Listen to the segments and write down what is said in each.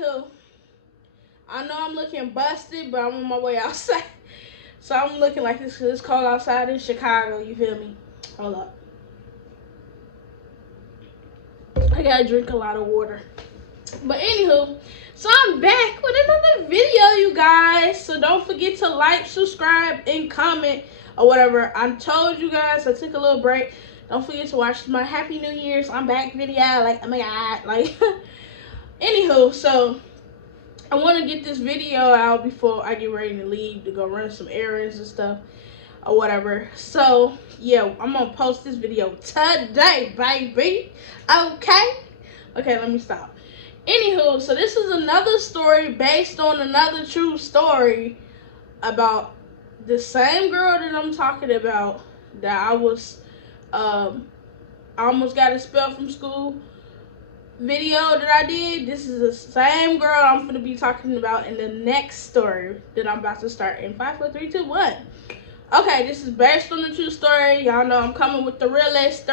anywho, I know I'm looking busted, but I'm on my way outside. So I'm looking like this because it's cold outside in Chicago, you feel me? Hold up. I gotta drink a lot of water. But anywho, so I'm back with another video, you guys. So don't forget to like, subscribe, and comment or whatever. I told you guys I took a little break. Don't forget to watch my Happy New Year's I'm back video. Like, oh my god, like. Anywho, so I want to get this video out before I get ready to leave to go run some errands and stuff or whatever. So yeah, I'm gonna post this video today, baby. Okay, let me stop. Anywho, so this is another story based on another true story about the same girl that I'm talking about that I was I almost got expelled from school video that I did. This is the same girl I'm going to be talking about in the next story that I'm about to start in 5, 4, 3, 2, 1. Okay, this is based on the true story. Y'all know I'm coming with the realest,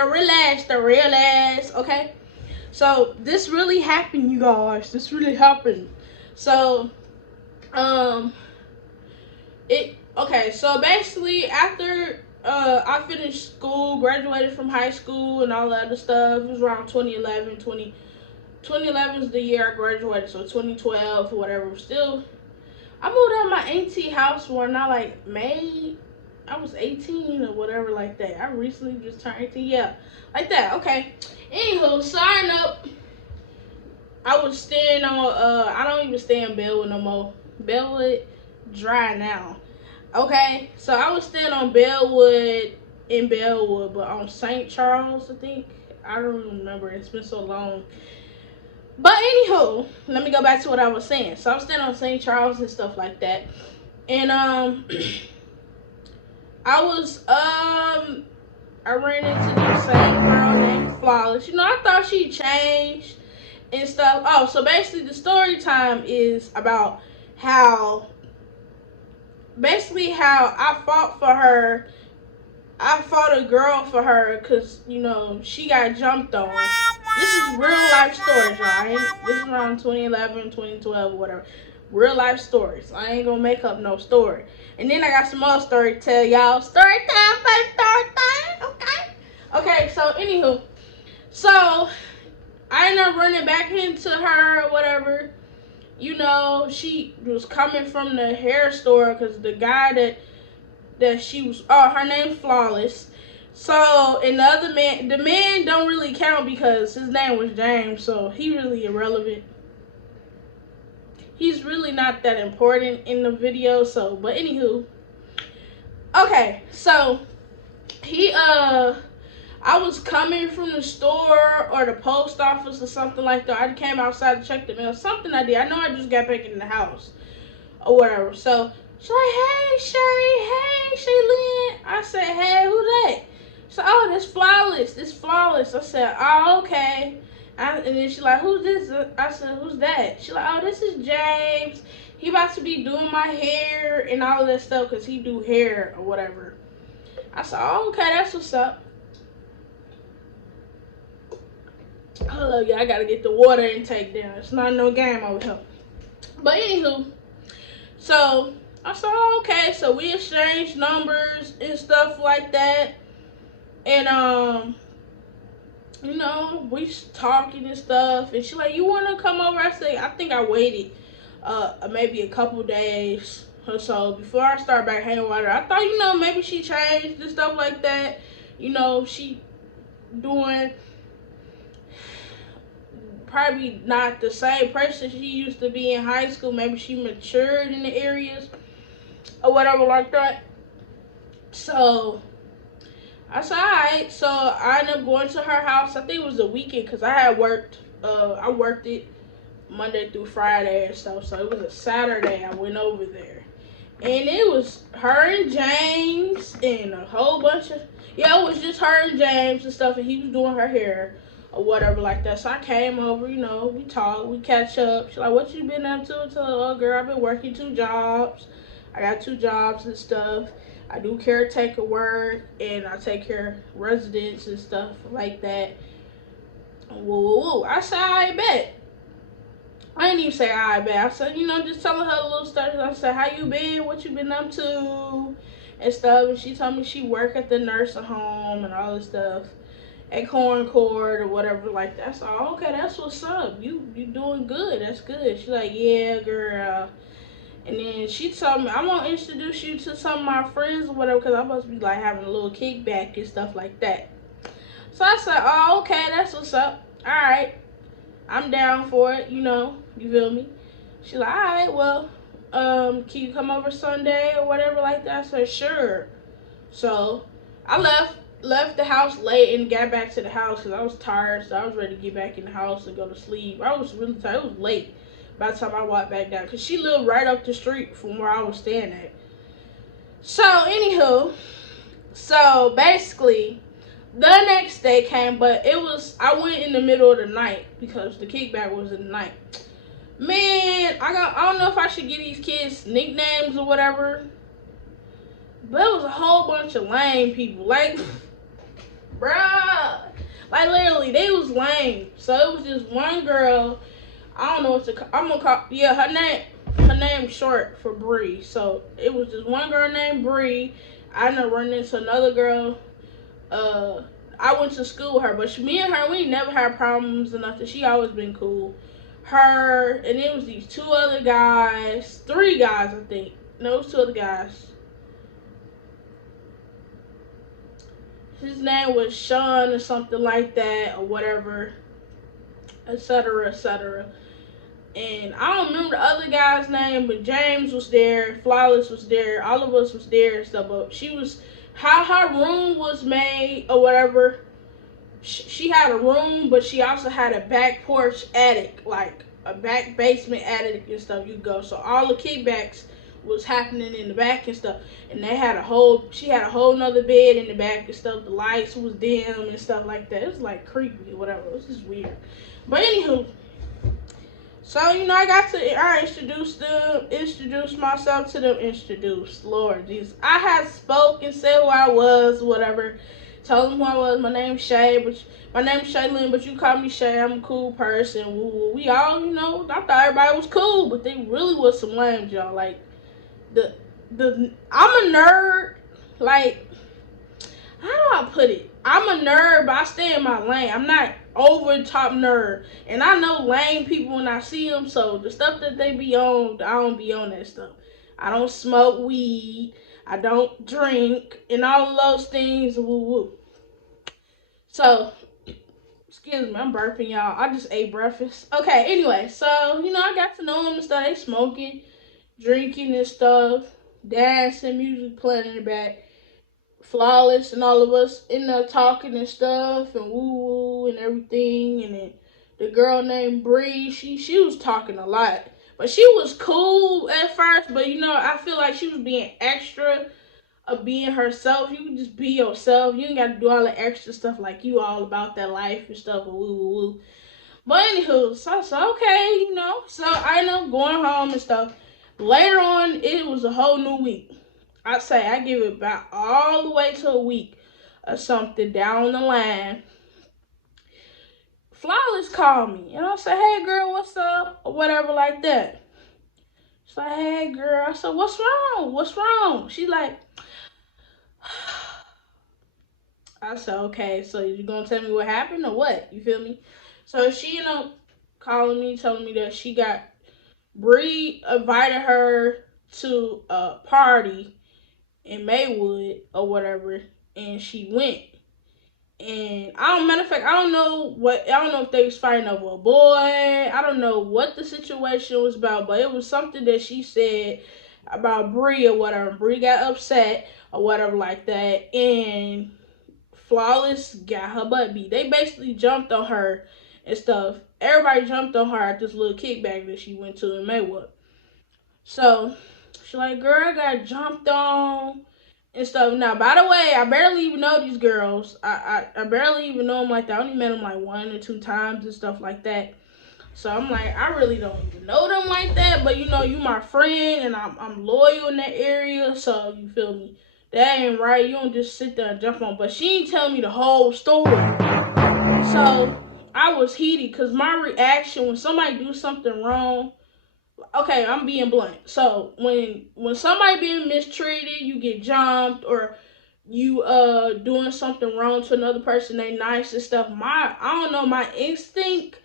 okay? So, this really happened, you guys. This really happened. So, so basically, after I finished school, graduated from high school and all that other stuff, it was around 2011 is the year I graduated, so 2012 or whatever. Still, I moved out of my auntie house when I I was 18 or whatever like that. I recently just turned 18, yeah, like that. Okay. Anywho, sign up. I was staying on. I don't even stay in Bellwood no more. Bellwood dry now. Okay, so I was staying on Bellwood in Bellwood, but on St. Charles, I think. I don't remember. It's been so long. But anywho, let me go back to what I was saying. So I was staying on St. Charles and stuff like that. And I ran into the same girl named Flawless. You know, I thought she changed and stuff. Oh, so basically the story time is about how I fought for her. I fought a girl for her because, you know, she got jumped on. This is real life stories, y'all. This is around 2011, 2012, whatever. Real life stories. I ain't gonna make up no story. And then I got some more story to tell y'all. Story time, story time. Okay, so anywho. So I ended up running back into her or whatever. You know, she was coming from the hair store because the guy that she was, her name's Flawless. So, and the man don't really count because his name was James, so he really irrelevant. He's really not that important in the video, so, but anywho. Okay, so, I was coming from the store or the post office or something like that. I came outside to check the mail, something I did. I know I just got back in the house or whatever, so she's like, hey, Shay, hey, Shaylin. I said, hey, who that? She's like, oh, this Flawless. I said, oh, okay. And then she's like, who's this? I said, who's that? She's like, oh, this is James. He about to be doing my hair and all of that stuff because he do hair or whatever. I said, oh, okay, that's what's up. Hold up, yeah, I gotta get the water intake down. It's not no game over here. But anywho, so I said, oh, okay, so we exchanged numbers and stuff like that. And, you know, we talking and stuff. And she's like, you want to come over? I said, I think I waited maybe a couple days or so before I start back hanging with her. I thought, you know, maybe she changed and stuff like that. You know, she doing probably not the same person she used to be in high school. Maybe she matured in the areas or whatever like that. So I said, alright. So I ended up going to her house. I think it was a weekend because I had worked. I worked it Monday through Friday and stuff. So it was a Saturday I went over there. And it was her and James and a whole bunch of, it was just her and James and stuff. And he was doing her hair or whatever like that. So I came over, you know, we talked, we catch up. She's like, what you been up to? I told her, oh, girl, I've been working 2 jobs. I got 2 jobs and stuff. I do caretaker work and I take care of residents and stuff like that. Whoa. I said, I bet. I didn't even say I bet. I said, just telling her a little stories. I said, how you been? What you been up to? And stuff. And she told me she work at the nursing home and all this stuff. At Concord or whatever like that. So okay, that's what's up. You doing good. That's good. She's like, yeah, girl. And then she told me, I'm gonna introduce you to some of my friends or whatever, because I'm supposed to be like having a little kickback and stuff like that. So I said, oh, okay, that's what's up. Alright. I'm down for it, you feel me? She's like, alright, well, can you come over Sunday or whatever like that? I said, sure. So I left the house late and got back to the house because I was tired, so I was ready to get back in the house and go to sleep. I was really tired. It was late by the time I walked back down because she lived right up the street from where I was staying at. So anywho, so basically the next day came, but I went in the middle of the night because the kickback was in the night. Man, I don't know if I should give these kids nicknames or whatever, but it was a whole bunch of lame people. Like, bruh, like literally, they was lame. So it was just one girl. I don't know what I'm gonna call. Yeah, her name short for Bree. So it was just one girl named Bree. I ended up running into another girl. I went to school with her, but me and her, we never had problems or nothing. She always been cool. Her, and it was these two other guys, three guys, I think. No, it was two other guys. His name was Sean or something like that, or whatever, etc., etc. And I don't remember the other guy's name, but James was there, Flawless was there, all of us was there and stuff. But she was, how her room was made or whatever, she had a room, but she also had a back porch attic, like a back basement attic and stuff. You go, so all the kickbacks was happening in the back and stuff. And she had a whole nother bed in the back and stuff. The lights was dim and stuff like that. It was like creepy or whatever. It was just weird. But anywho, so I introduced myself to them. Lord Jesus, I had spoke and said who I was, whatever. Told them who I was. My name's Shaylin, but you call me Shay. I'm a cool person. We all, I thought everybody was cool, but they really was some lame, y'all. Like, I'm a nerd. Like, how do I put it? I'm a nerd, but I stay in my lane. I'm not over the top nerd. And I know lame people when I see them, so the stuff that they be on, I don't be on that stuff. I don't smoke weed. I don't drink. And all of those things, woo. So, excuse me, I'm burping, y'all. I just ate breakfast. Okay, anyway, so, I got to know them and stuff. They smoking, drinking and stuff, dancing, music playing in the back. Flawless and all of us in there talking and stuff and woo and everything. And then the girl named Bree, she was talking a lot, but she was cool at first. But I feel like she was being extra of being herself. You can just be yourself. You ain't got to do all the extra stuff like you all about that life and stuff and woo. But anywho, so okay, So I ended up going home and stuff. Later on, it was a whole new week. I'd say I give it about all the way to a week or something down the line. Flawless called me and I said, hey girl, what's up? Or whatever like that. She's like, hey girl. I said, what's wrong? She's like, I said, okay, so you gonna tell me what happened or what? You feel me? So she ended up calling me, telling me that Bree invited her to a party in Maywood or whatever, and she went. And matter of fact, I don't know if they was fighting over a boy. I don't know what the situation was about, but it was something that she said about Bree or whatever. Bree got upset or whatever like that, and Flawless got her butt beat. They basically jumped on her and stuff. Everybody jumped on her at this little kickback that she went to in Maywood. So she's like, girl, I got jumped on and stuff. Now, by the way, I barely even know these girls. I barely even know them like that. I only met them like 1 or 2 times and stuff like that. So I'm like, I really don't even know them like that. But you my friend and I'm loyal in that area. So you feel me? That ain't right. You don't just sit there and jump on. But she ain't telling me the whole story. So I was heated because my reaction when somebody do something wrong. Okay, I'm being blunt. So when somebody being mistreated, you get jumped or you doing something wrong to another person, they nice and stuff. I don't know, my instinct,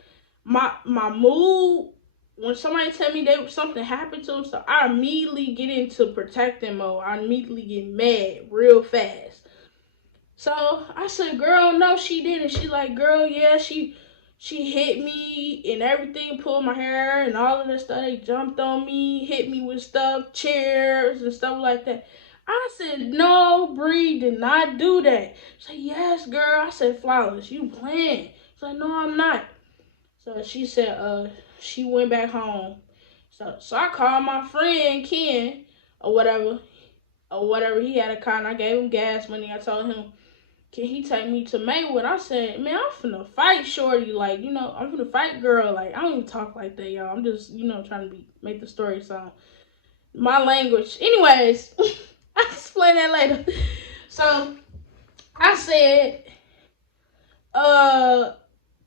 my mood, when somebody tell me they something happened to them, so I immediately get into protecting mode. I immediately get mad real fast. So I said, girl, no, she didn't. She like, girl, yeah, she hit me and everything, pulled my hair and all of that stuff. They jumped on me, hit me with stuff, chairs and stuff like that. I said, no, Bree did not do that. She said, yes, girl. I said, Flawless, you playing. She's like, no, I'm not. So she said, she went back home. So I called my friend Ken or whatever. He had a car and I gave him gas money. I told him, can he take me to Maywood? I said, man, I'm finna fight Shorty. Like, I'm finna fight girl. Like, I don't even talk like that, y'all. I'm just, trying to make the story sound my language. Anyways, I'll explain that later. So I said,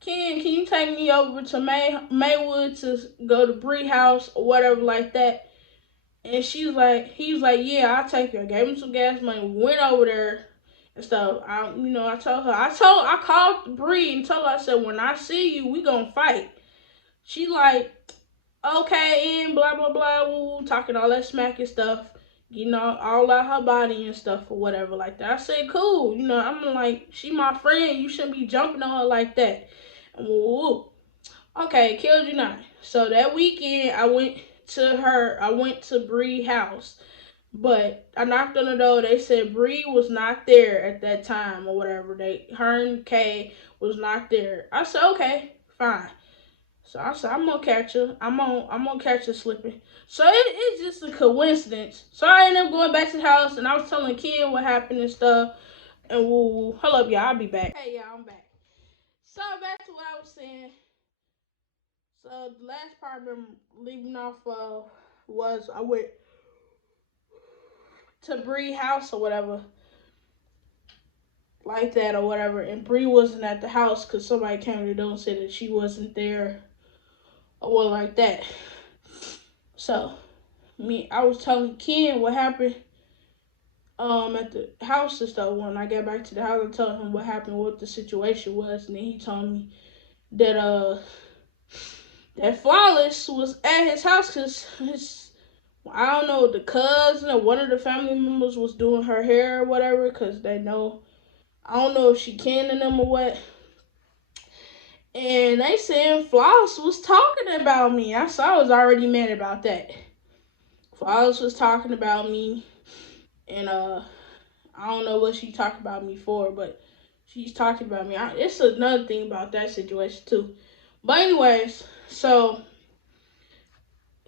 Ken, can you take me over to Maywood to go to Bree house or whatever like that? And he was like, yeah, I'll take you. I gave him some gas money. We went over there and stuff. I told her, I called Bree and told her, I said, when I see you, we gonna fight. She like, okay, and blah, blah, blah, woo, talking all that smack and stuff, all out her body and stuff or whatever like that. I said, cool, I'm like, she my friend, you shouldn't be jumping on her like that. And woo. Okay, killed you not. So that weekend, I went to Bree house. But I knocked on the door. They said Bree was not there at that time or whatever. Her and Kay was not there. I said, okay, fine. So I said, I'm gonna catch her. I'm gonna catch her slipping. So it's just a coincidence. So I ended up going back to the house and I was telling Ken what happened and stuff. And woo, hold up, y'all. I'll be back. Hey, y'all, I'm back. So back to what I was saying. So the last part I'm leaving off of was I went to Bree house or whatever like that or whatever, and Bree wasn't at the house because somebody came to the door and said that she wasn't there or like that. So I was telling Ken what happened at the house and stuff. When I got back to the house, I told him what happened, what the situation was, and then he told me that that Flawless was at his house because I don't know, the cousin or one of the family members was doing her hair or whatever because they know, I don't know if she can in them or what. And they saying Flawless was talking about me. I was already mad about that. Flawless was talking about me. And I don't know what she talked about me for, but she's talking about me. It's another thing about that situation too. But anyways, so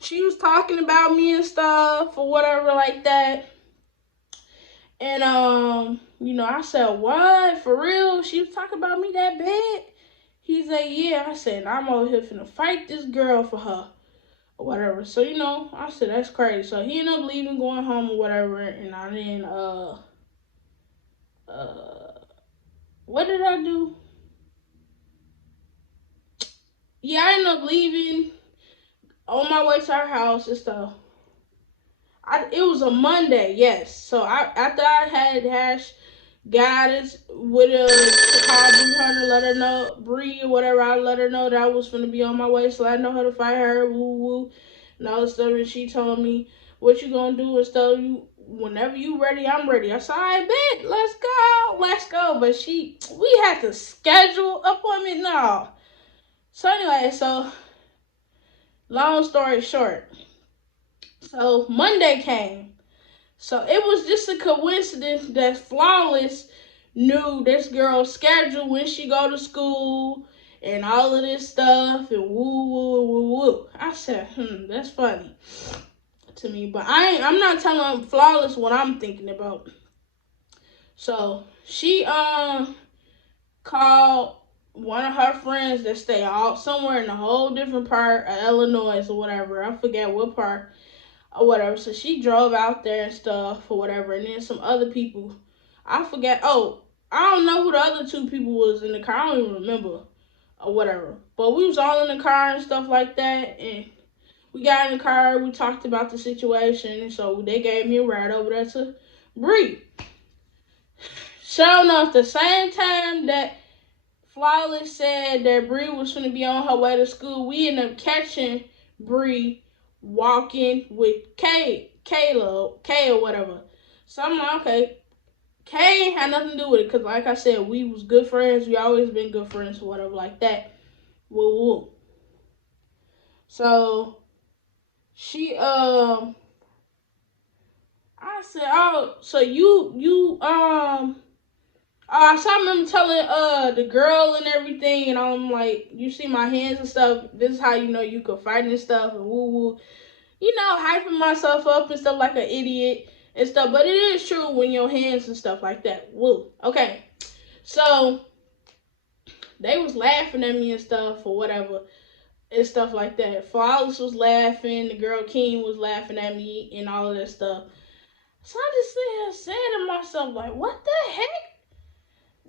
she was talking about me and stuff or whatever like that. And I said, what? For real? She was talking about me that bad? He said, yeah. I said, I'm over here finna fight this girl for her or whatever. So, I said, that's crazy. So he ended up leaving, going home or whatever. And I then, what did I do? Yeah, I ended up leaving on my way to our house and stuff. It was a Monday, yes. So after I had hash guidance with call her to let her know, Bree or whatever, I let her know that I was gonna be on my way, so I know how to fight her, woo woo, and all this stuff. And she told me what you gonna do and stuff. Whenever you ready, I'm ready. I said, I bet, let's go. But we had to schedule appointment now. So anyway, long story short, so Monday came. So it was just a coincidence that Flawless knew this girl's schedule when she go to school and all of this stuff and woo woo woo woo. I said, that's funny to me, but I'm not telling Flawless what I'm thinking about. So she called one of her friends that stay out somewhere in a whole different part of Illinois or whatever. I forget what part or whatever. So she drove out there and stuff or whatever. And then some other people, I forget. Oh, I don't know who the other two people was in the car. I don't even remember. or whatever. But we was all in the car and stuff like that, and we got in the car, we talked about the situation, and so they gave me a ride over there to Bree. Sure enough, the same time that Flawless said that Bree was going to be on her way to school, we ended up catching Bree walking with Kayla, Kay or whatever. So I'm like, okay, Kay ain't had nothing to do with it, because like I said, we was good friends. We always been good friends or whatever like that. Woo woo. So she I said, oh, so so I remember telling the girl and everything, and I'm like, you see my hands and stuff, this is how you know you could fight and stuff, and woo woo, you know, hyping myself up and stuff like an idiot and stuff. But it is true when your hands and stuff like that. Woo. Okay. So they was laughing at me and stuff or whatever and stuff like that. Flawless was laughing, the girl King was laughing at me and all of that stuff. So I just sit here saying to myself, like, what the heck?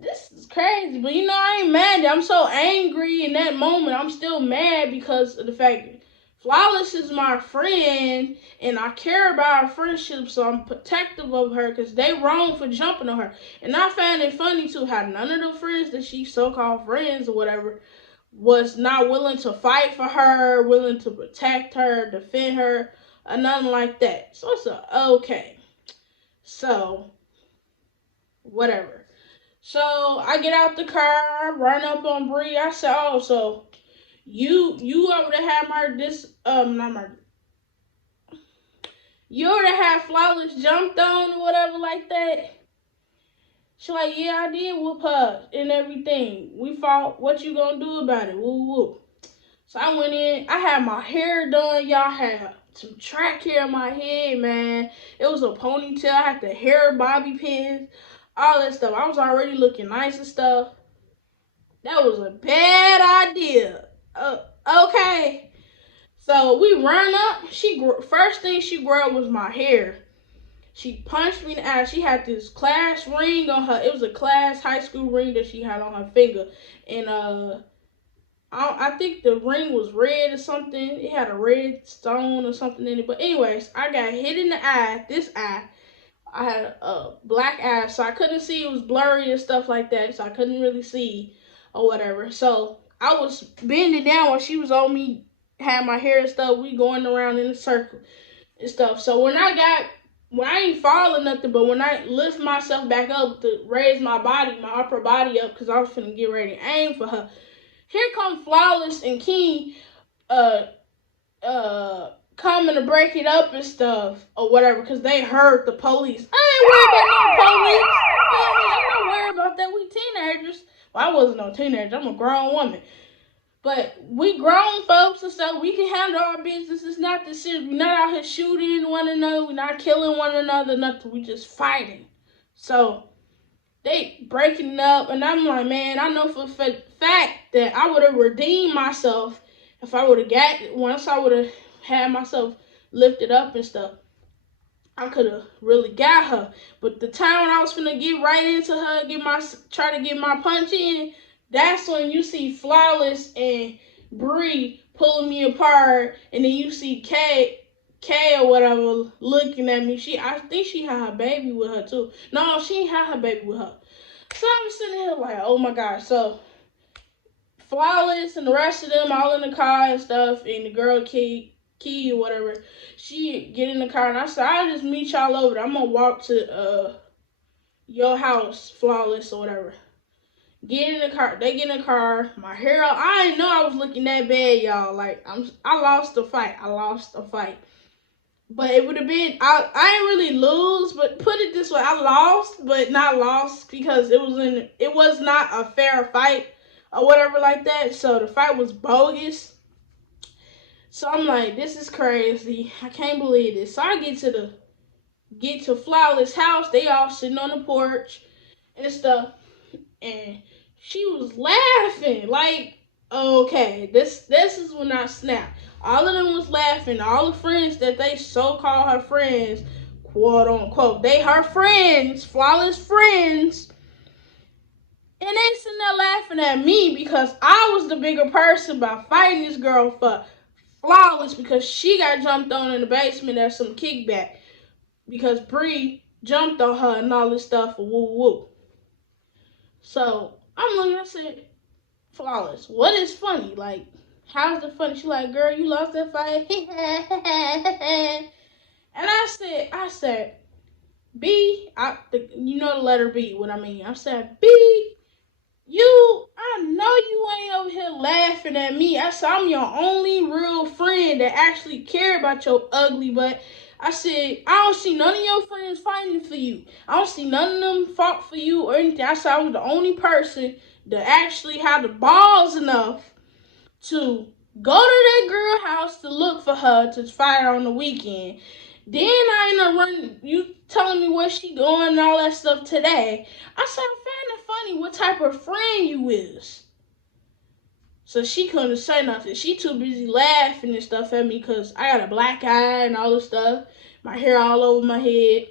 This is crazy. But you know, I ain't mad. I'm so angry in that moment. I'm still mad because of the fact that Flawless is my friend and I care about our friendship, so I'm protective of her because they wrong for jumping on her. And I found it funny too how none of the friends that she so-called friends or whatever was not willing to fight for her, willing to protect her, defend her, or nothing like that. So it's okay. So, whatever. So I get out the car, run up on Bree. I said, oh, so you over there have not murder. You over there have Flawless jumped on or whatever like that? She like, yeah, I did whoop her and everything. We fought. What you gonna do about it? Woo woo. So I went in. I had my hair done. Y'all had some track hair in my head, man. It was a ponytail. I had the hair bobby pins, all that stuff. I was already looking nice and stuff. That was a bad idea. Okay. So we run up. First thing she grabbed was my hair. She punched me in the ass. She had this class ring on her. It was a class high school ring that she had on her finger. And I think the ring was red or something. It had a red stone or something in it. But anyways, I got hit in the eye. This eye. I had a black eye, so I couldn't see. It was blurry and stuff like that, so I couldn't really see or whatever. So I was bending down while she was on me, had my hair and stuff. We going around in a circle and stuff. So when I ain't falling nothing, but when I lift myself back up to raise my upper body up, because I was finna get ready to aim for her, here come Flawless and King coming to break it up and stuff or whatever, because they heard the police. I ain't worried about no police. You feel me? I'm not worried about that. We teenagers. Well, I wasn't no teenager. I'm a grown woman. But we grown folks and stuff. We can handle our business. It's not this serious. We're not out here shooting one another. We're not killing one another. Nothing. We just fighting. So they breaking it up, and I'm like, man, I know for a fact that I would have redeemed myself if I would have once I would have had myself lifted up and stuff. I could have really got her. But the time when I was finna get right into her, try to get my punch in, that's when you see Flawless and Bree pulling me apart, and then you see Kay or whatever looking at me. I think she had her baby with her too. No, she ain't had her baby with her. So I'm sitting here like, oh my gosh. So Flawless and the rest of them all in the car and stuff, and the girl Key or whatever, she get in the car, and I said, I'll just meet y'all over there. I'm gonna walk to your house, Flawless or whatever. Get in the car. They get in the car. My hair up. I didn't know I was looking that bad, y'all. Like I lost the fight. But it would have been. I didn't really lose, but put it this way, I lost, but not lost because it was not a fair fight or whatever like that. So the fight was bogus. So I'm like, this is crazy. I can't believe this. So I get to Flawless house. They all sitting on the porch and stuff, and she was laughing like, okay, this is when I snapped. All of them was laughing. All the friends that they so-called her friends, quote unquote, they her friends, Flawless friends, And they sitting there laughing at me because I was the bigger person by fighting this girl for Flawless because she got jumped on in the basement at some kickback because Bree jumped on her and all this stuff for woo woo. So I'm looking, I said, Flawless, what is funny? Like, how's it funny? She like, girl, you lost that fight. And I said, B, you know the letter B, what I mean. I said, B, I know you ain't over here laughing at me. I said, I'm your only real friend that actually care about your ugly butt. I said, I don't see none of your friends fighting for you. I don't see none of them fought for you or anything. I said, I was the only person that actually had the balls enough to go to that girl house to look for her to fight her on the weekend. Then I end up running, you telling me where she going and all that stuff today. I said, I found it funny what type of friend you is. So she couldn't say nothing. She too busy laughing and stuff at me because I got a black eye and all this stuff. My hair all over my head.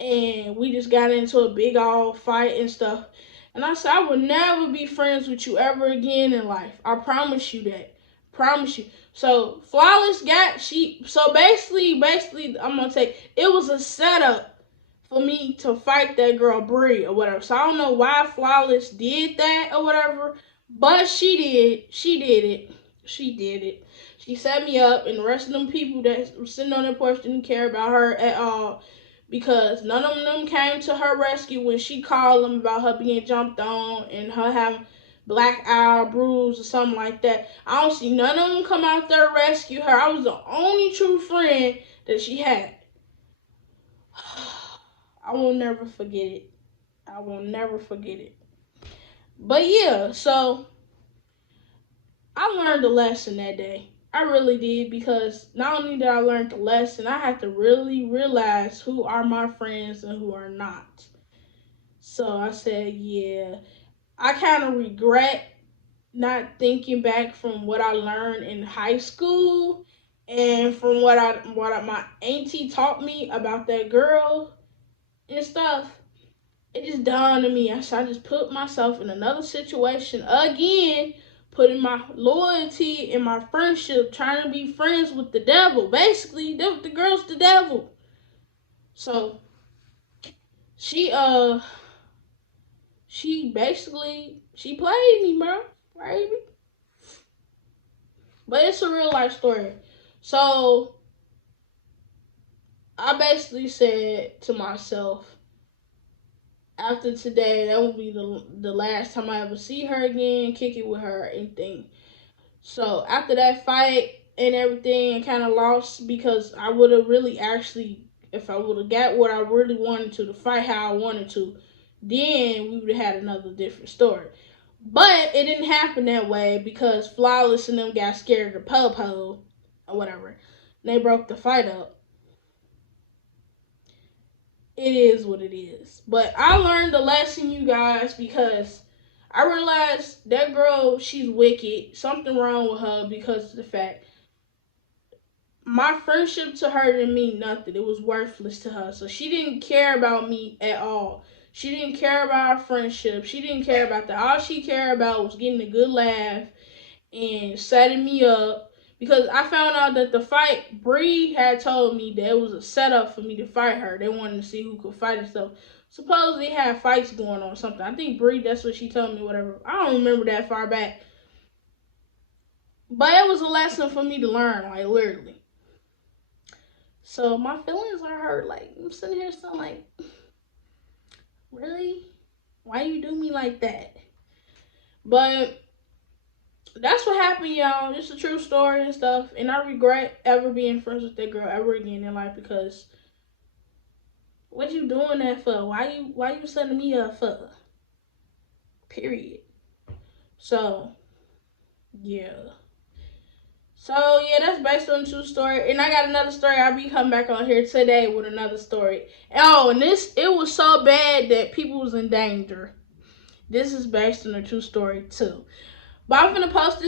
And we just got into a big old fight and stuff. And I said, I would never be friends with you ever again in life. I promise you that. Promise you. So Flawless so basically I'm gonna say it was a setup for me to fight that girl Bree or whatever. So I don't know why Flawless did that or whatever, but she did it. She did it. She set me up, and the rest of them people that were sitting on their porch didn't care about her at all because none of them came to her rescue when she called them about her being jumped on and her having black eye, bruise, or something like that. I don't see none of them come out there rescue her. I was the only true friend that she had. I will never forget it. I will never forget it. But yeah, so I learned a lesson that day. I really did, because not only did I learn the lesson, I had to really realize who are my friends and who are not. So I said, yeah, I kind of regret not thinking back from what I learned in high school and from what my auntie taught me about that girl and stuff. It just dawned on me. I just put myself in another situation again, putting my loyalty and my friendship, trying to be friends with the devil. Basically, the girl's the devil. So she played me, bro. Played me. But it's a real life story. So I basically said to myself, after today, that will be the last time I ever see her again, kick it with her, or anything. So after that fight and everything, I kind of lost because I would have really actually, if I would have got what I really wanted to fight how I wanted to, then we would have had another different story. But it didn't happen that way because Flawless and them got scared of the po-po or whatever. And they broke the fight up. It is what it is. But I learned a lesson, you guys, because I realized that girl, she's wicked. Something wrong with her because of the fact my friendship to her didn't mean nothing. It was worthless to her. So she didn't care about me at all. She didn't care about our friendship. She didn't care about that. All she cared about was getting a good laugh and setting me up. Because I found out that the fight, Bree had told me that it was a setup for me to fight her. They wanted to see who could fight and stuff. Supposedly they had fights going on or something. I think Bree, that's what she told me, whatever. I don't remember that far back. But it was a lesson for me to learn, like, literally. So my feelings are hurt. Like, I'm sitting here saying, like, really? Why you do me like that? But that's what happened, y'all. It's a true story and stuff. And I regret ever being friends with that girl ever again in life because what you doing that for? Why you setting me up for? Period. So, yeah. So, yeah, that's based on a true story. And I got another story. I'll be coming back on here today with another story. Oh, and it was so bad that people was in danger. This is based on a true story, too. But I'm going to post this